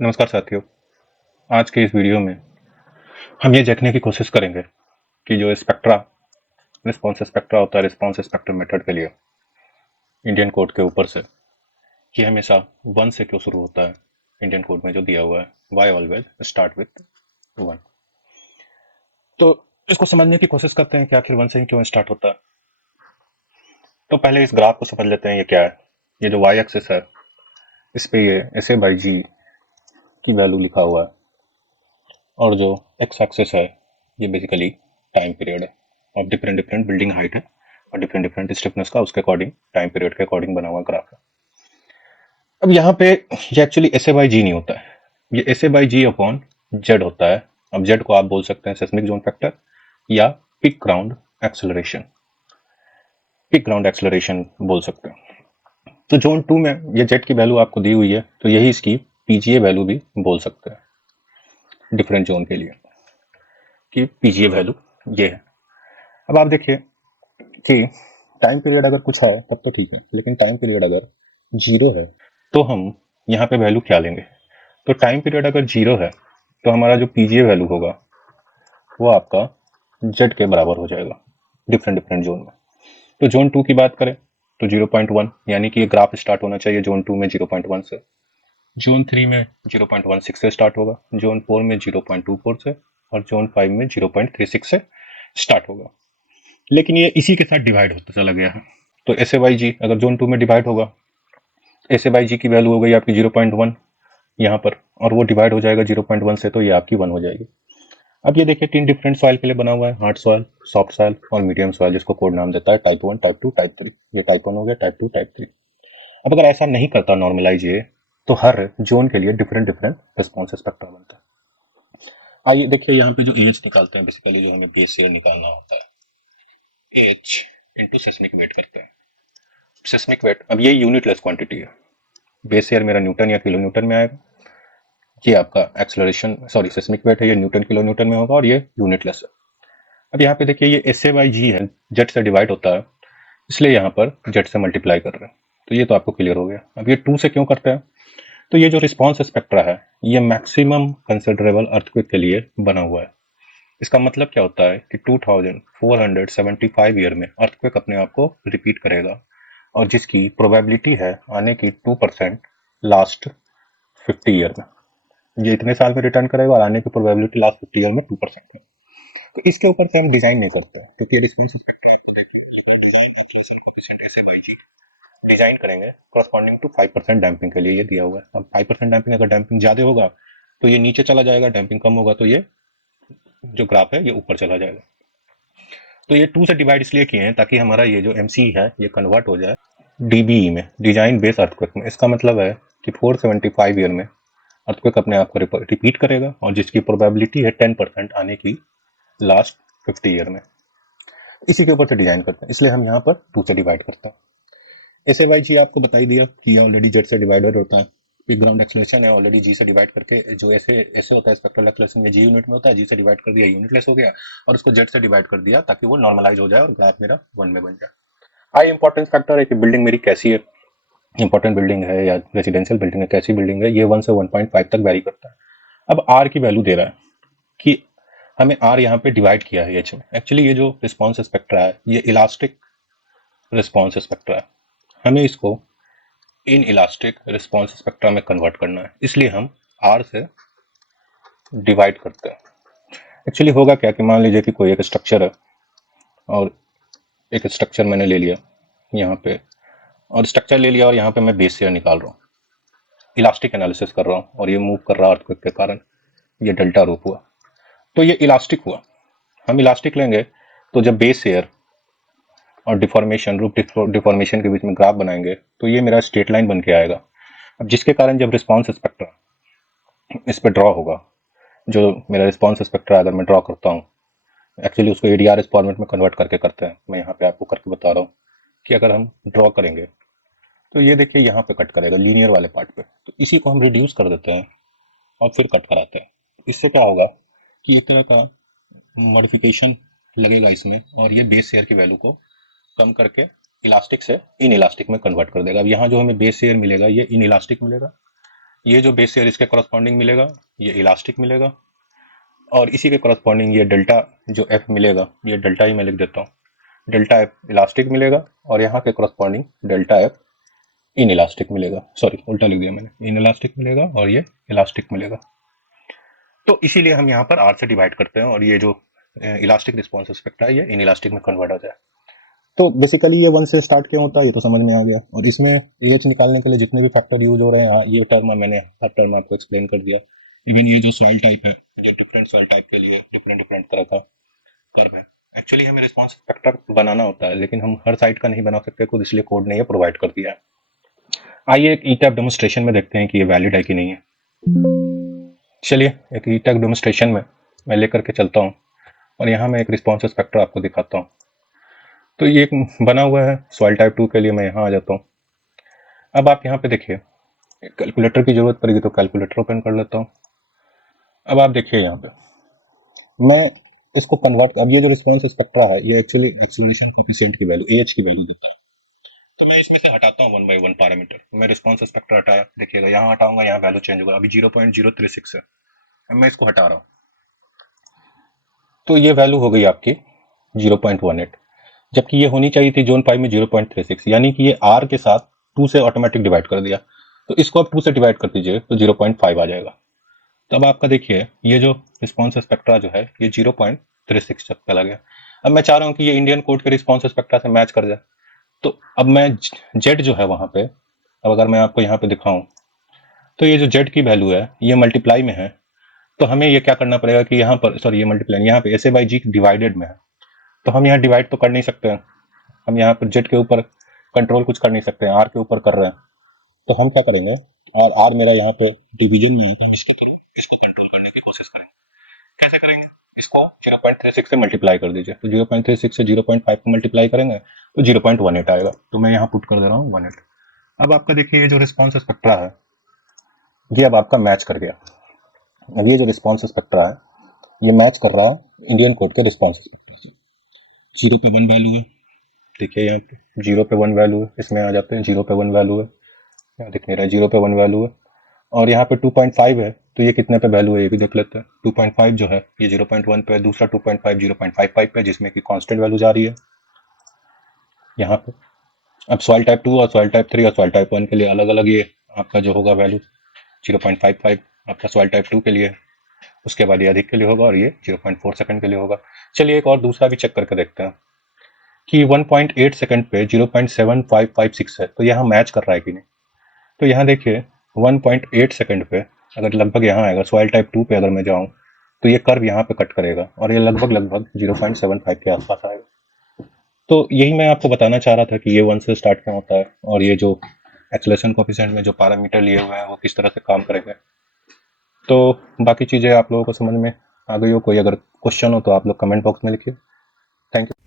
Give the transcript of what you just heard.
नमस्कार साथियों। आज के इस वीडियो में हम ये देखने की कोशिश करेंगे कि जो स्पेक्ट्रा रिस्पॉन्स स्पेक्ट्रा होता है रिस्पॉन्स स्पेक्ट्रम मेथड के लिए इंडियन कोड के ऊपर से ये हमेशा वन से क्यों शुरू होता है। इंडियन कोड में जो दिया हुआ है why always start with one. तो इसको समझने की कोशिश करते हैं कि आखिर वन से ही क्यों स्टार्ट होता है। तो पहले इस ग्राफ को समझ लेते हैं ये क्या है। ये जो वाई एक्सिस है इस पे ये एस ए बाई जी की वैल्यू लिखा हुआ है और जो एक्स एक्सिस है ये बेसिकली टाइम पीरियड है और डिफरेंट डिफरेंट बिल्डिंग हाइट है और डिफरेंट डिफरेंट स्टिफनेस का उसके अकॉर्डिंग टाइम पीरियड के अकॉर्डिंग बना हुआ ग्राफ है। अब यहाँ पे ये actually S A by G नहीं होता है, ये S A by G upon Z होता है। अब जेड को आप बोल सकते हैं सेस्मिक जोन फैक्टर या peak ground acceleration, peak ground acceleration बोल सकते हैं। तो जोन टू में ये जेड की वैल्यू आपको दी हुई है तो यही इसकी पीजीए वैल्यू भी बोल सकते हैं डिफरेंट जोन के लिए कि पीजीए वैल्यू ये है। अब आप देखिए कि टाइम पीरियड अगर कुछ है तब तो ठीक है, लेकिन टाइम पीरियड अगर जीरो है तो हम यहाँ पे वैल्यू क्या लेंगे। तो टाइम पीरियड अगर जीरो है तो हमारा जो पीजीए वैल्यू होगा वो आपका जेड के बराबर हो जाएगा डिफरेंट डिफरेंट जोन में। तो जोन टू की बात करें तो 0.1, यानी कि ये ग्राफ स्टार्ट होना चाहिए जोन टू में 0.1 से, जोन थ्री में 0.16 से स्टार्ट होगा, जोन फोर में 0.24 से और जोन फाइव में 0.36 से स्टार्ट होगा। लेकिन ये इसी के साथ डिवाइड होता चला गया है। तो एस ए वाई जी अगर जोन टू में डिवाइड होगा, एस ए वाई जी की वैल्यू हो गई आपकी 0.1 यहाँ पर और वो डिवाइड हो जाएगा 0.1 से तो ये आपकी 1 हो जाएगी। अब ये देखिए तीन डिफरेंट सॉइल के लिए बना हुआ है, हार्ड सॉइल, सॉफ्ट सॉइल और मीडियम सॉइल, जिसको कोड नाम देता है type one, type two, type three. जो टाइप वन हो गया, टाइप टू, टाइप थ्री। अब अगर ऐसा नहीं करता नॉर्मलाइज ये, तो हर जोन के लिए डिफरेंट डिफरेंट रिस्पॉन्स स्पेक्ट्रा बनता है। आइए देखिए यहाँ पे जो एच निकालते हैं, बेसिकली जो हमें बेस ईयर निकालना होता है, एच इंटू सेस्मिक वेट करते हैं। सेस्मिक वेट, अब ये यूनिट लेस क्वांटिटी है, बेस ईयर मेरा न्यूटन या किलो न्यूटन में आएगा, ये आपका एक्सलरेशन सॉरी सेस्मिक वेट है, ये न्यूटन किलो न्यूटन में होगा और ये यूनिट लेस है। अब यहाँ पे देखिए ये एस ए बाई जी है, जेट से डिवाइड होता है इसलिए यहाँ पर जेट से मल्टीप्लाई कर रहे हैं। तो ये तो आपको क्लियर हो गया। अब ये टू से क्यों करते हैं, तो ये जो रिस्पॉन्स स्पेक्ट्रा है ये मैक्सिमम कंसिडरेबल अर्थक्वेक के लिए बना हुआ है। इसका मतलब क्या होता है कि 2475 ईयर में अर्थक्वेक अपने आप को रिपीट करेगा और जिसकी प्रोबेबिलिटी है आने की 2% लास्ट 50 ईयर में। ये इतने साल में रिटर्न करेगा और आने की प्रोबेबिलिटी लास्ट 50 ईयर में 2% है। तो इसके ऊपर से हम डिजाइन नहीं करते क्योंकि रिस्पॉन्स डिजाइन करेंगे करस्पॉन्डिंग टू 5% डैम्पिंग के लिए ये दिया हुआ है। अब 5% डैम्पिंग, अगर डैम्पिंग ज्यादा होगा तो ये नीचे चला जाएगा, डैम्पिंग कम होगा तो ये जो ग्राफ है ये ऊपर चला जाएगा। तो ये टू से डिवाइड इसलिए किए हैं ताकि हमारा ये जो एमसी है ये कन्वर्ट हो जाए डीबीई में, डिजाइन बेस अर्थक्वेक में। इसका मतलब है कि 475 ईयर में अर्थक्वेक अपने आप को रिपीट करेगा और जिसकी प्रोबेबिलिटी है 10% आने की लास्ट 50 ईयर में। इसी के ऊपर से डिजाइन करते हैं, इसलिए हम यहाँ पर टू से डिवाइड करते हैं। एस ए वाई जी आपको बता ही दिया कि ये ऑलरेडी जेड से डिवाइडेड होता है। पिक ग्राउंड एक्सलेशन है ऑलरेडी जी से डिवाइड करके, जो ऐसे ऐसे होता है स्पेक्ट्रल एक्सलेशन में जी यूनिट में होता है, जी से डिवाइड कर दिया यूनिटलेस हो गया और उसको जेड से डिवाइड कर दिया ताकि वो नॉर्मलाइज हो जाए और ग्राफ मेरा वन में बन जाए। हाई इंपॉर्टेंस फैक्टर है कि बिल्डिंग मेरी कैसी है, इंपॉर्टेंट बिल्डिंग है या रेजिडेंशियल बिल्डिंग है, कैसी बिल्डिंग है, ये 1 से 1.5 तक वैरी करता है। अब आर की वैल्यू दे रहा है कि हमें आर यहाँ पे डिवाइड किया है एच में। एक्चुअली ये जो रिस्पॉन्स स्पेक्ट्रा है ये इलास्टिक रिस्पॉन्स स्पेक्ट्रा है, हमें इसको इन इलास्टिक रिस्पॉन्स स्पेक्ट्रा में कन्वर्ट करना है, इसलिए हम आर से डिवाइड करते हैं। एक्चुअली होगा क्या कि मान लीजिए कि कोई एक स्ट्रक्चर है और एक स्ट्रक्चर मैंने ले लिया यहाँ पे और स्ट्रक्चर ले लिया और यहाँ पे मैं बेस शेयर निकाल रहा हूँ, इलास्टिक एनालिसिस कर रहा हूँ और ये मूव कर रहा है अर्थक्वेक के कारण, ये डेल्टा रूप हुआ तो ये इलास्टिक हुआ। हम इलास्टिक लेंगे तो जब बेस शेयर और डिफॉर्मेशन, रूप डिफॉर्मेशन के बीच में ग्राफ बनाएंगे तो ये मेरा स्ट्रेट लाइन बन के आएगा। अब जिसके कारण जब रिस्पॉन्स स्पेक्ट्रा इस पर ड्रॉ होगा, जो मेरा रिस्पॉन्स स्पेक्ट्रा अगर मैं ड्रॉ करता हूँ, एक्चुअली उसको एडीआरएस फॉर्मेट में कन्वर्ट करके करते हैं, मैं यहाँ पे आपको करके बता रहा हूँ कि अगर हम ड्रॉ करेंगे तो ये देखिए यहाँ पे कट करेगा लीनियर वाले पार्ट पे, तो इसी को हम रिड्यूस कर देते हैं और फिर कट कराते हैं। इससे क्या होगा कि एक तरह का मॉडिफिकेशन लगेगा इसमें और ये बेस शेयर की वैल्यू को कम करके इलास्टिक से इन इलास्टिक में कन्वर्ट कर देगा। अब यहाँ जो हमें बेस शेयर मिलेगा ये इन इलास्टिक मिलेगा, ये जो बेस शेयर इसके कॉरस्पॉन्डिंग मिलेगा, ये इलास्टिक मिलेगा, और इसी के कॉरस्पॉन्डिंग ये डेल्टा जो एफ मिलेगा, ये डेल्टा ही मैं लिख देता हूँ, डेल्टा एफ इलास्टिक मिलेगा, और यहाँ के corresponding delta F in elastic मिलेगा। सॉरी, उल्टा लिख दिया मैंने, इन इलास्टिक मिलेगा और ये इलास्टिक मिलेगा। तो इसीलिए हम यहाँ पर आर से डिवाइड करते हैं, और ये जो इलास्टिक रिस्पॉन्स स्पेक्ट्रा है ये इन इलास्टिक में कन्वर्ट हो जाए। तो बेसिकली ये 1 से स्टार्ट क्यों होता है ये तो समझ में आ गया, और इसमें एच निकालने के लिए जितने भी फैक्टर यूज हो रहे हैं, ये टर्म मैंने हर टर्म आपको एक्सप्लेन कर दिया। इवन ये जो सॉइल टाइप है, जो डिफरेंट सॉइल टाइप के लिए डिफरेंट डिफरेंट तरह का कर्व है, एक्चुअली हमें रिस्पॉन्स फैक्टर बनाना होता है, लेकिन हम हर साइड का नहीं बना सकते खुद, इसलिए कोड ने ये प्रोवाइड कर दिया है। आइए एक ई टैप डेमोन्स्ट्रेशन में देखते हैं कि ये वैलिड है कि नहीं है। चलिए एक ई टैप डेमोन्स्ट्रेशन में मैं लेकर के चलता हूँ, और यहाँ मैं एक रिस्पॉन्स स्पेक्ट्रा आपको दिखाता हूँ। तो ये एक बना हुआ है सॉइल टाइप 2 के लिए। मैं यहाँ आ जाता हूँ। अब आप यहाँ पे देखिए, कैलकुलेटर की जरूरत पड़ेगी तो कैलकुलेटर ओपन कर लेता हूँ। अब आप देखिए यहाँ पे मैं इसको कन्वर्ट, अब ये जो रिस्पॉन्स स्पेक्ट्रा है ये एक्चुअली एक्सीलरेशन कोएफिशिएंट की वैल्यू एच की वैल्यू देता है। तो मैं इसमें से हटाता हूँ 1 बाय 1 पैरामीटर। मैं रिस्पॉन्स स्पेक्ट्रा हटाया, देखिएगा यहाँ हटाऊंगा, यहाँ वैल्यू चेंज होगा। अभी 0.036 है, अब मैं इसको हटा रहा हूँ तो ये वैल्यू हो गई आपकी 0.18, जबकि ये होनी चाहिए थी जोन 5 में 0.36, यानी कि ये आर के साथ 2 से ऑटोमेटिक डिवाइड कर दिया। तो इसको आप 2 से डिवाइड कर दीजिए तो 0.5 आ जाएगा। तब आपका देखिए ये जो रिस्पॉन्स स्पेक्ट्रा जो है ये 0.36 तक चला गया। अब मैं चाह रहा हूँ कि ये इंडियन कोड के रिस्पॉन्स स्पेक्ट्रा से मैच कर जाए। तो अब मैं जेड जो है वहां पे, अब अगर मैं आपको यहाँ पे दिखाऊं तो ये जो जेड की वैल्यू है ये मल्टीप्लाई में है। तो हमें ये क्या करना पड़ेगा कि यहाँ पर, सॉरी ये मल्टीप्लाई, यहाँ पे S A by G divided में है, तो हम यहाँ डिवाइड तो कर नहीं सकते हैं। हम यहाँ पर जेड के ऊपर कंट्रोल कुछ कर नहीं सकते हैं, आर के ऊपर कर रहे हैं। तो हम क्या करेंगे, और आर मेरा यहाँ पे डिवीजन में है, हम इसके थ्रू इसको कंट्रोल करने की कोशिश करेंगे। कैसे करेंगे, इसको 0.36 से मल्टीप्लाई कर दीजिए। तो 0.36 से 0.5 को मल्टीप्लाई करेंगे तो 0.18 आएगा। तो मैं यहाँ पुट कर दे रहा हूँ 18। अब आपका देखिए ये जो रिस्पॉन्स स्पेक्ट्रा है ये अब आपका मैच कर गया। अब ये जो रिस्पॉन्स स्पेक्ट्रा है ये मैच कर रहा है इंडियन कोड के रिस्पॉन्स स्पेक्ट्रा से। 0 पे 1 वैल्यू है, देखिए यहाँ पे 0 पे 1 वैल्यू है, इसमें आ जाते हैं 0 पे 1 वैल्यू है, यहाँ दिख नहीं रहा है, 0 पे 1 वैल्यू है। और यहाँ पे 2.5 है, तो ये कितने पे वैल्यू है ये भी देख लेते हैं। 2.5 जो है ये 0.1 पे है, दूसरा 2.5 0.55 पे, जिसमें कि कांस्टेंट वैल्यू जा रही है यहाँ पे। अब सॉइल टाइप 2 और सॉइल टाइप 3 और सॉइल टाइप 1 के लिए अलग अलग ये आपका जो होगा वैल्यू 0.55 आपका सॉइल टाइप 2 के लिए, उसके बाद ये अधिक के लिए होगा, और ये 0.4 सेकंड के लिए होगा। चलिए एक और दूसरा भी चेक करके देखते हैं कि 1.8 सेकंड पे 0.7556 है, तो यहाँ मैच कर रहा है कि नहीं। तो यहाँ देखिए 1.8 सेकंड पे अगर लगभग यहाँ आएगा, सॉइल टाइप 2 पे अगर मैं जाऊँ तो ये कर्व यहाँ पे कट करेगा, और ये लगभग लगभग 0.75 के आसपास आएगा। तो यही मैं आपको बताना चाह रहा था कि ये 1 से स्टार्ट क्यों होता है, और ये जो एक्सेलरेशन कोएफिशिएंट में जो पैरामीटर लिए हुए हैं वो किस तरह से काम करेंगे। तो बाकी चीज़ें आप लोगों को समझ में आ गई हो। कोई अगर क्वेश्चन हो तो आप लोग कमेंट बॉक्स में लिखिए। Thank you.